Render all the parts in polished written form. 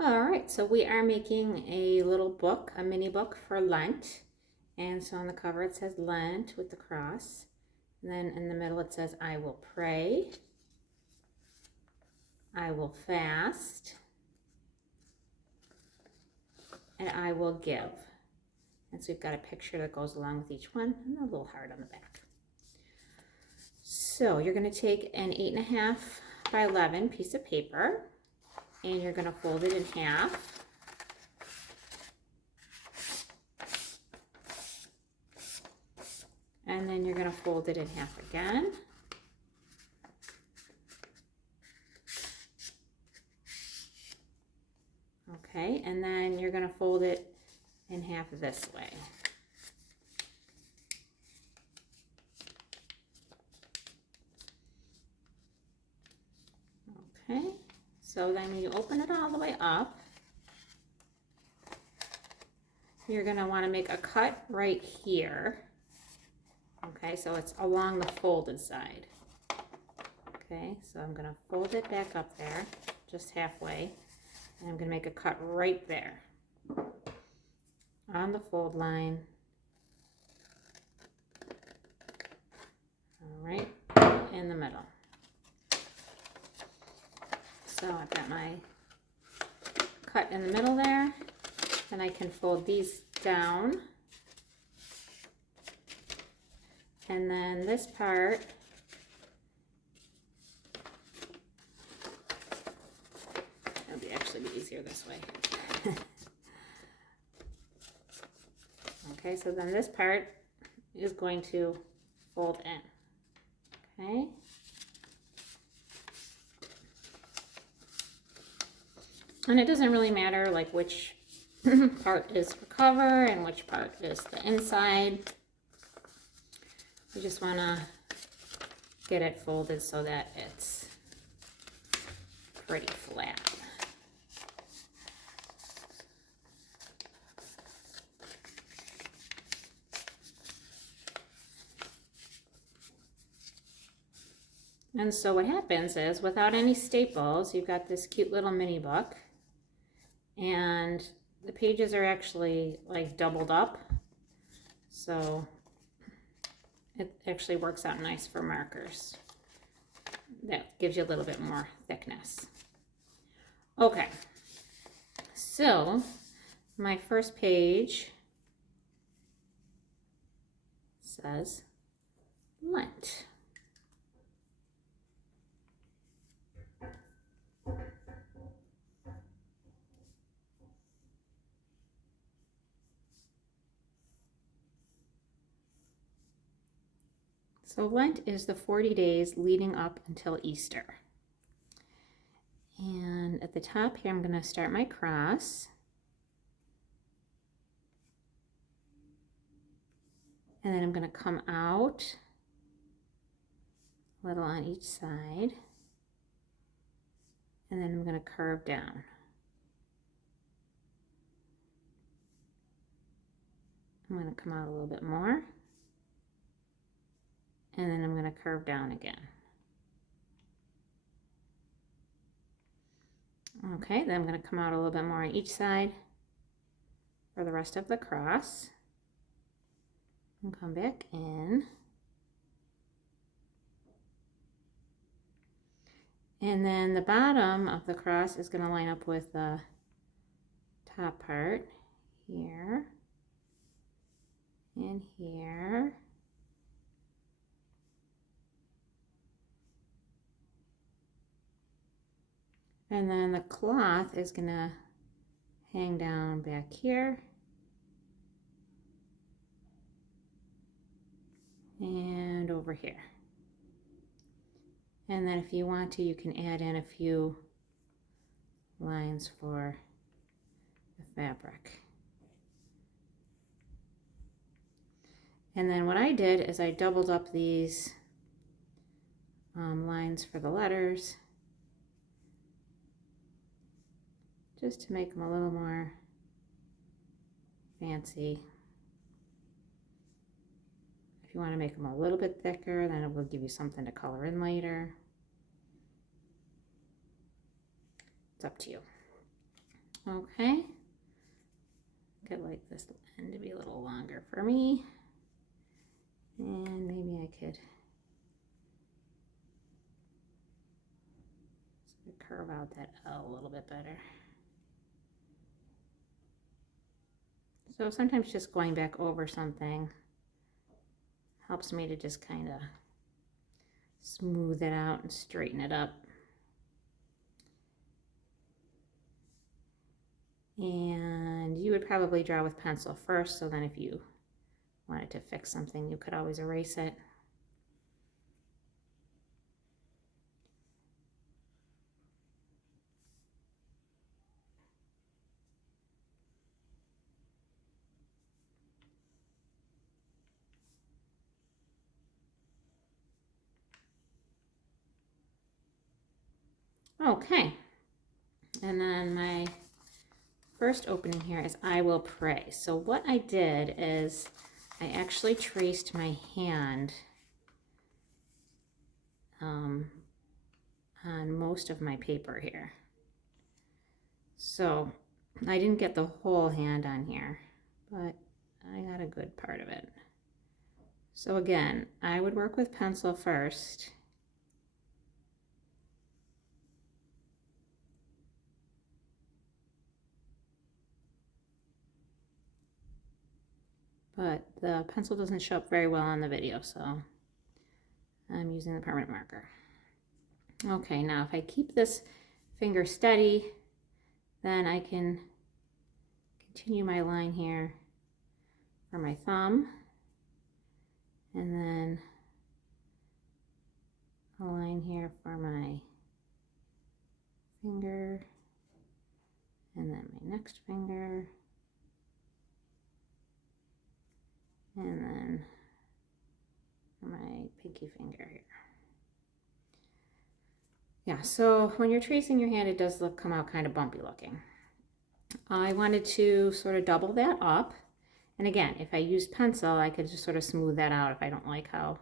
All right, so we are making a little book, a mini book for Lent. And so on the cover it says Lent with the cross. And then in the middle it says, I will pray, I will fast, and I will give. And so we've got a picture that goes along with each one and a little heart on the back. So you're going to take an 8.5 by 11 piece of paper and you're going to fold it in half. And then you're going to fold it in half again. Okay, and then you're going to fold it in half this way. Okay, so then when you open it all the way up, you're going to want to make a cut right here. Okay, so it's along the folded side. Okay, so I'm going to fold it back up there, just halfway, and I'm going to make a cut right there on the fold line. All right, in the middle. So I've got my cut in the middle there, and I can fold these down. And then this part, it'll actually be easier this way. Okay, so then this part is going to fold in. Okay. And it doesn't really matter like which part is the cover and which part is the inside. You just want to get it folded so that it's pretty flat. And so what happens is, without any staples, you've got this cute little mini book, and the pages are actually like doubled up, so it actually works out nice for markers. That gives you a little bit more thickness. Okay, so my first page says Lent. So Lent is the 40 days leading up until Easter. And at the top here, I'm going to start my cross. And then I'm going to come out a little on each side. And then I'm going to curve down. I'm going to come out a little bit more. And then I'm going to curve down again. Okay, then I'm going to come out a little bit more on each side for the rest of the cross. And come back in. And then the bottom of the cross is going to line up with the top part here and here. And then the cloth is going to hang down back here. And over here. And then if you want to, you can add in a few lines for the fabric. And then what I did is I doubled up these lines for the letters, just to make them a little more fancy. If you want to make them a little bit thicker, then it will give you something to color in later. It's up to you. Okay. I'd like this end to be a little longer for me. And maybe I could sort of curve out that L a little bit better. So sometimes just going back over something helps me to just kind of smooth it out and straighten it up. And you would probably draw with pencil first, so then if you wanted to fix something, you could always erase it. Okay, and then my first opening here is I will pray. So what I did is I actually traced my hand on most of my paper here. So I didn't get the whole hand on here, but I got a good part of it. So again, I would work with pencil first. But the pencil doesn't show up very well on the video, so I'm using the permanent marker. Okay, now if I keep this finger steady, then I can continue my line here for my thumb, and then a line here for my finger, and then my next finger, and then for my pinky finger here. Yeah, so when you're tracing your hand, it does come out kind of bumpy looking. I wanted to sort of double that up. And again, if I used pencil, I could just sort of smooth that out if I don't like how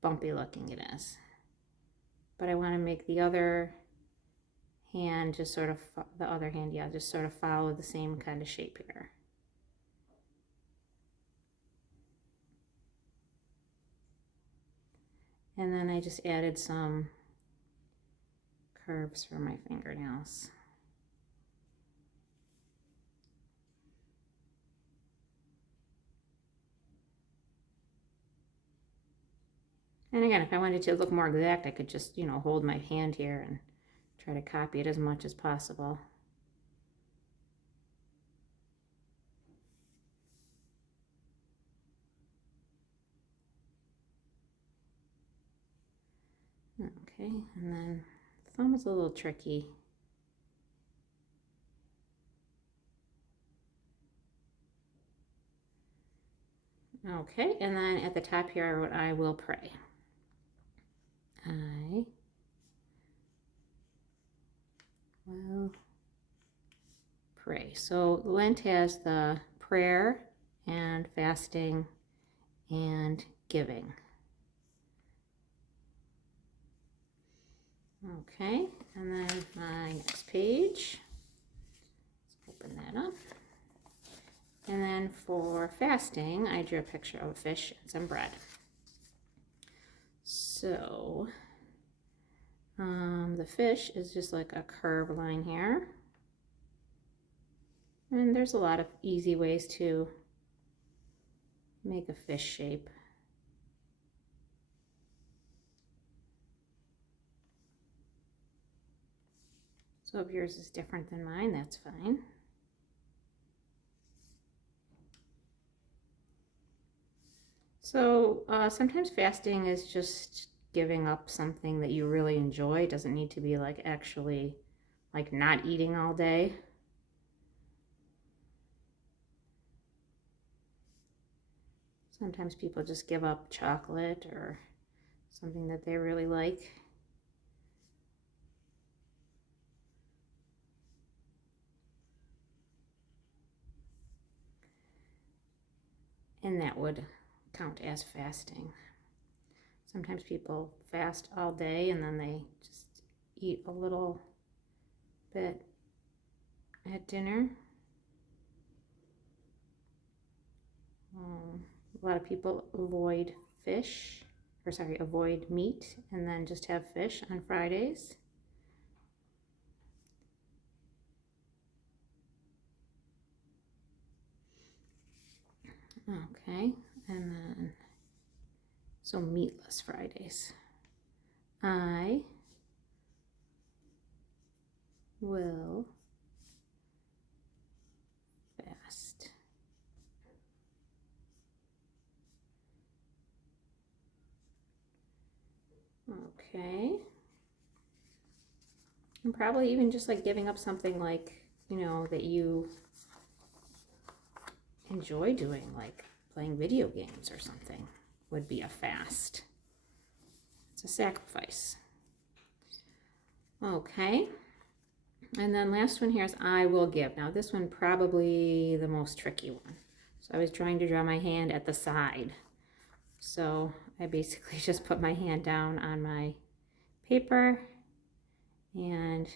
bumpy looking it is. But I want to make the other hand just sort of, just sort of follow the same kind of shape here. And then I just added some curves for my fingernails. And again, if I wanted to look more exact, I could just, hold my hand here and try to copy it as much as possible. Okay, and then thumb is a little tricky. Okay, and then at the top here, what I will pray. I will pray. So Lent has the prayer and fasting and giving. Okay, and then my next page, let's open that up. And then for fasting, I drew a picture of a fish and some bread. So the fish is just like a curved line here. And there's a lot of easy ways to make a fish shape. So if yours is different than mine, that's fine. So sometimes fasting is just giving up something that you really enjoy. It doesn't need to be like actually like not eating all day. Sometimes people just give up chocolate or something that they really like. And that would count as fasting. Sometimes people fast all day and then they just eat a little bit at dinner. A lot of people avoid avoid meat and then just have fish on Fridays. Okay, and then, so meatless Fridays. I will fast. Okay. And probably even just like giving up something like, you know, that you enjoy doing, like playing video games or something, would be a fast. It's a sacrifice. Okay. And then last one here is I will give. Now this one probably the most tricky one. So I was trying to draw my hand at the side. So I basically just put my hand down on my paper and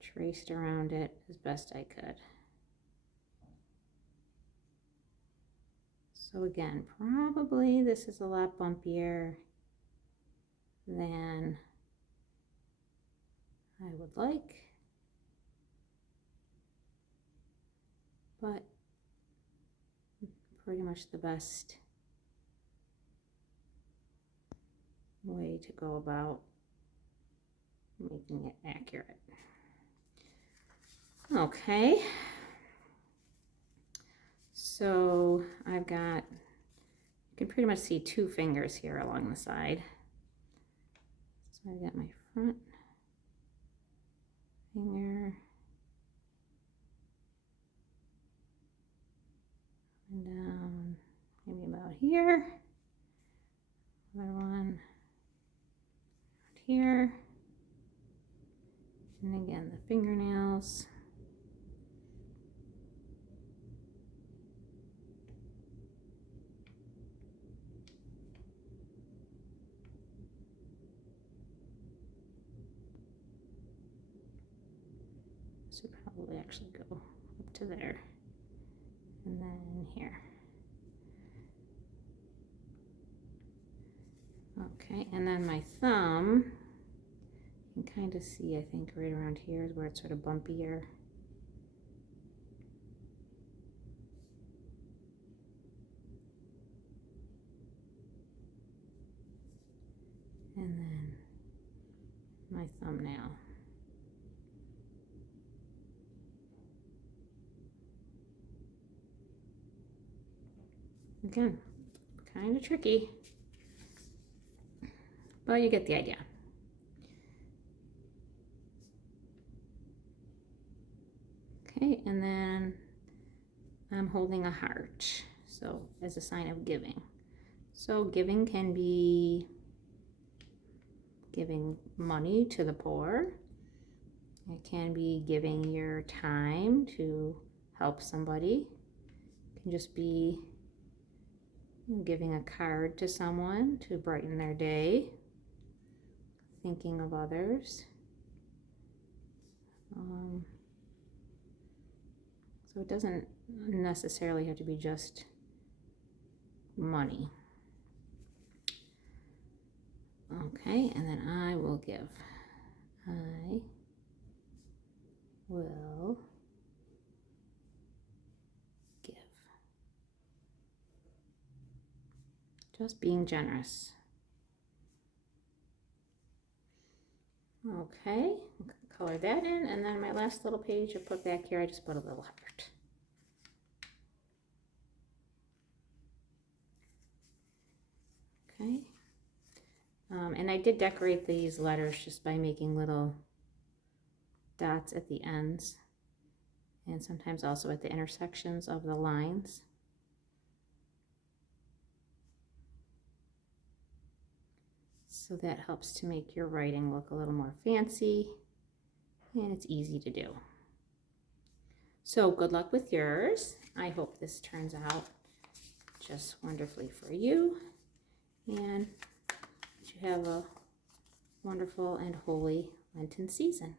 traced around it as best I could. So again, probably this is a lot bumpier than I would like, but pretty much the best way to go about making it accurate. Okay, so I've got, you can pretty much see 2 fingers here along the side. So I've got my front finger and down maybe about here. Another one out here. And again, the fingernails. This would probably actually go up to there and then here. Okay, and then my thumb, you can kind of see, I think right around here is where it's sort of bumpier. And then my thumbnail. Again, kind of tricky, but you get the idea. Okay, and then I'm holding a heart, so as a sign of giving. So giving can be giving money to the poor. It can be giving your time to help somebody. It can just be giving a card to someone to brighten their day, thinking of others. So it doesn't necessarily have to be just money. Okay, and then I will give. I will give. Just being generous. Okay, color that in, and then my last little page I put back here, I just put a little heart. Okay, and I did decorate these letters just by making little dots at the ends and sometimes also at the intersections of the lines. So that helps to make your writing look a little more fancy, and it's easy to do. So good luck with yours. I hope this turns out just wonderfully for you, and that you have a wonderful and holy Lenten season.